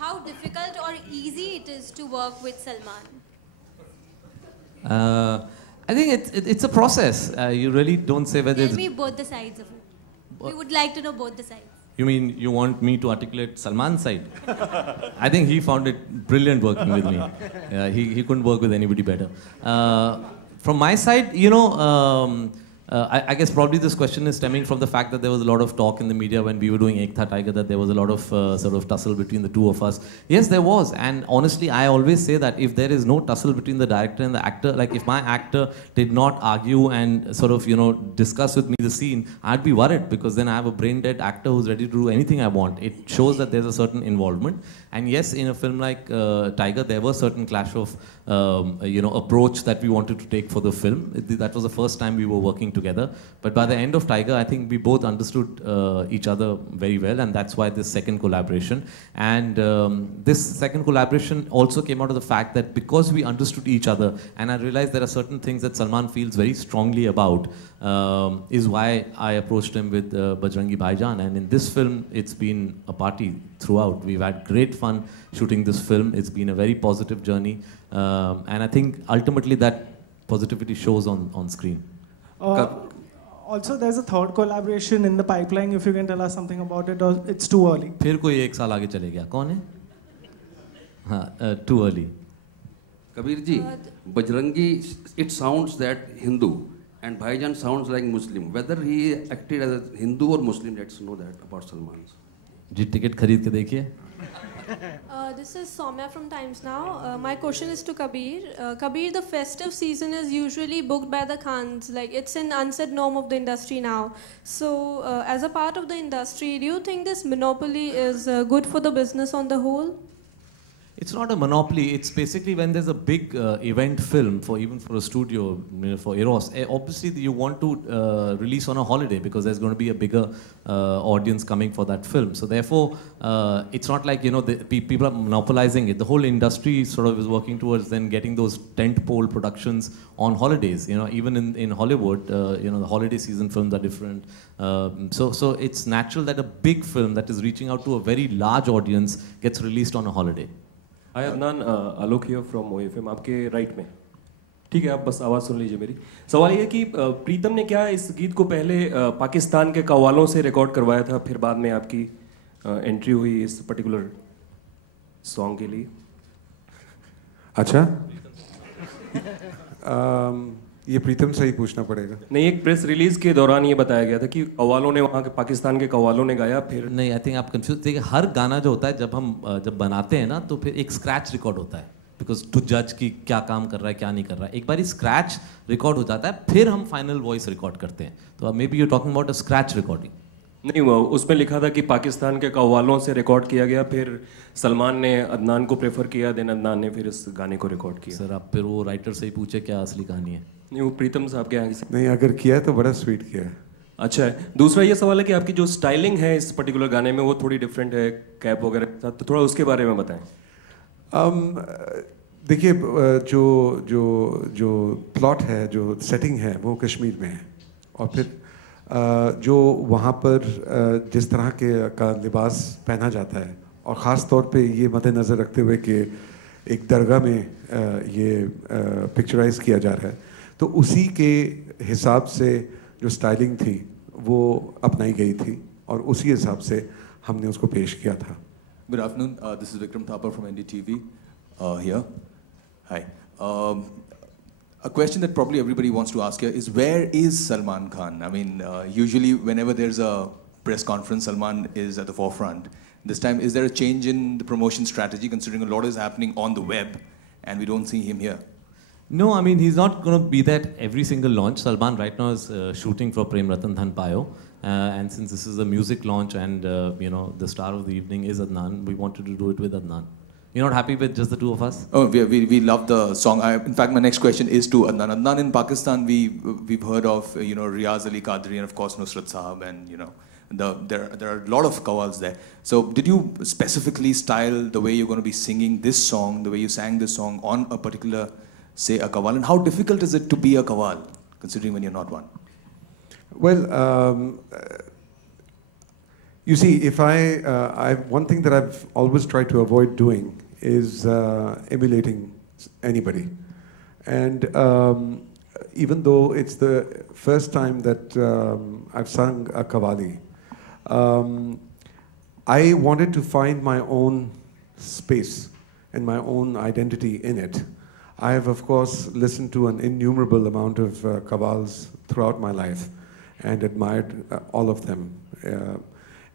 how difficult or easy it is to work with Salman? I think it's a process. You really don't say whether Tell me both the sides of it. We would like to know both the sides. You mean you want me to articulate Salman's side? I think he found it brilliant working with me. He couldn't work with anybody better. From my side, I guess probably this question is stemming from the fact that there was a lot of talk in the media when we were doing Ek Tha Tiger, that there was a lot of sort of tussle between the two of us. Yes, there was. And honestly, I always say that if there is no tussle between the director and the actor, like if my actor did not argue and sort of, discuss with me the scene, I'd be worried, because then I have a brain dead actor who's ready to do anything I want. It shows that there's a certain involvement. And yes, in a film like Tiger, there was certain clash of, approach that we wanted to take for the film. That was the first time we were working together. But by the end of Tiger, I think we both understood each other very well, and that's why this second collaboration. And this second collaboration also came out of the fact that because we understood each other, and I realized there are certain things that Salman feels very strongly about, is why I approached him with Bajrangi Bhaijaan. And in this film, it's been a party throughout. We've had great fun shooting this film. It's been a very positive journey. And I think ultimately that positivity shows on screen. Also, there's a third collaboration in the pipeline. If you can tell us something about it, or it's too early. फिर कोई एक साल आगे चले गया. कौन है? हाँ, too early. Kabir ji, Bajrangi, it sounds that Hindu, and Bhaijaan sounds like Muslim. Whether he acted as a Hindu or Muslim, let's know that about Salman. जी टिकट खरीद के देखिए. This is Soumya from Times Now. My question is to Kabir. Kabir, the festive season is usually booked by the Khans. Like, it's an unsaid norm of the industry now. So, as a part of the industry, do you think this monopoly is good for the business on the whole? It's not a monopoly. It's basically when there's a big event film, even for a studio, for Eros, obviously you want to release on a holiday because there's going to be a bigger audience coming for that film. So therefore, it's not like, people are monopolizing it. The whole industry sort of is working towards then getting those tent-pole productions on holidays. Even in Hollywood, the holiday season films are different. So it's natural that a big film that is reaching out to a very large audience gets released on a holiday. Hi Adnan, Alok here from OFM. आपके right में. ठीक है, आप बस आवाज़ सुन लीजिए मेरी. सवाल ये है कि प्रीतम ने क्या इस गीत को पहले पाकिस्तान के कव्वालों से रिकॉर्ड करवाया था, फिर बाद में आपकी एंट्री हुई इस पर्टिकुलर सॉन्ग के लिए? अच्छा, ये प्रीतम से ही पूछना पड़ेगा. नहीं, एक प्रेस रिलीज के दौरान ये बताया गया था कि कव्वालों ने, वहाँ के पाकिस्तान के कव्वालों ने गाया. फिर नहीं, आई थिंक आप कंफ्यूज. देखिए, हर गाना जो होता है जब बनाते हैं ना, तो फिर एक स्क्रैच रिकॉर्ड होता है, बिकॉज टू जज कि क्या काम कर रहा है क्या नहीं कर रहा है. एक बार स्क्रैच रिकॉर्ड हो जाता है, फिर हम फाइनल वॉइस रिकॉर्ड करते हैं. तो may be you talking about a scratch recording. नहीं, उसमें लिखा था कि पाकिस्तान के कव्वालों से रिकॉर्ड किया गया, फिर सलमान ने अदनान को प्रेफर किया, देन अदनान ने फिर इस गाने को रिकॉर्ड किया. सर, आप फिर वो राइटर से ही पूछे क्या असली कहानी है. नहीं, वो प्रीतम साहब के आगे से. नहीं, अगर किया है तो बड़ा स्वीट किया है. अच्छा है. दूसरा ये सवाल है कि आपकी जो स्टाइलिंग है इस पर्टिकुलर गाने में वो थोड़ी डिफरेंट है, कैप वगैरह के साथ, तो थोड़ा उसके बारे में बताएं. देखिए, जो प्लॉट है, जो सेटिंग है, वो कश्मीर में है. और फिर जो वहाँ पर जिस तरह का लिबास पहना जाता है, और ख़ास तौर पे ये मद्देनज़र रखते हुए कि एक दरगाह में ये पिक्चराइज किया जा रहा है, तो उसी के हिसाब से जो स्टाइलिंग थी वो अपनाई गई थी, और उसी हिसाब से हमने उसको पेश किया था. Good afternoon. This is Vikram Thapar from NDTV here. Hi. A question that probably everybody wants to ask here is, where is Salman Khan? I mean, usually whenever there's a press conference, Salman is at the forefront. This time, is there a change in the promotion strategy, considering a lot is happening on the web and we don't see him here? No, I mean, he's not going to be there at every single launch. Salman right now is shooting for Prem Ratan Dhan Payo. And since this is a music launch and, the star of the evening is Adnan, we wanted to do it with Adnan. You're not happy with just the two of us? Oh, we love the song. In fact, my next question is to Adnan. Adnan, in Pakistan, we've heard of, Riaz Ali Qadri and of course Nusrat Sahab, and, there are a lot of qawwals there. So did you specifically style the way you're going to be singing this song, the way you sang this song on a particular, say, a qawwal? And how difficult is it to be a qawwal, considering when you're not one? Well, You see, if one thing that I've always tried to avoid doing is emulating anybody. And even though it's the first time that I've sung a qawwali, I wanted to find my own space and my own identity in it. I have, of course, listened to an innumerable amount of qawwals throughout my life and admired all of them.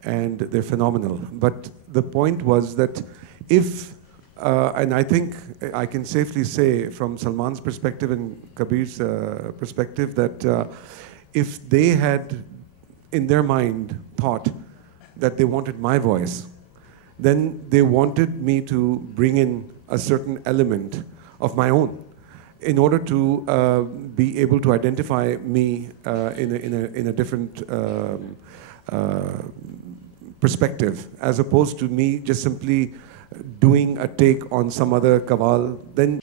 And they're phenomenal. But the point was that if, and I think I can safely say from Salman's perspective and Kabir's perspective, that if they had in their mind thought that they wanted my voice, then they wanted me to bring in a certain element of my own in order to be able to identify me in a different perspective, as opposed to me just simply doing a take on some other qawwal. Then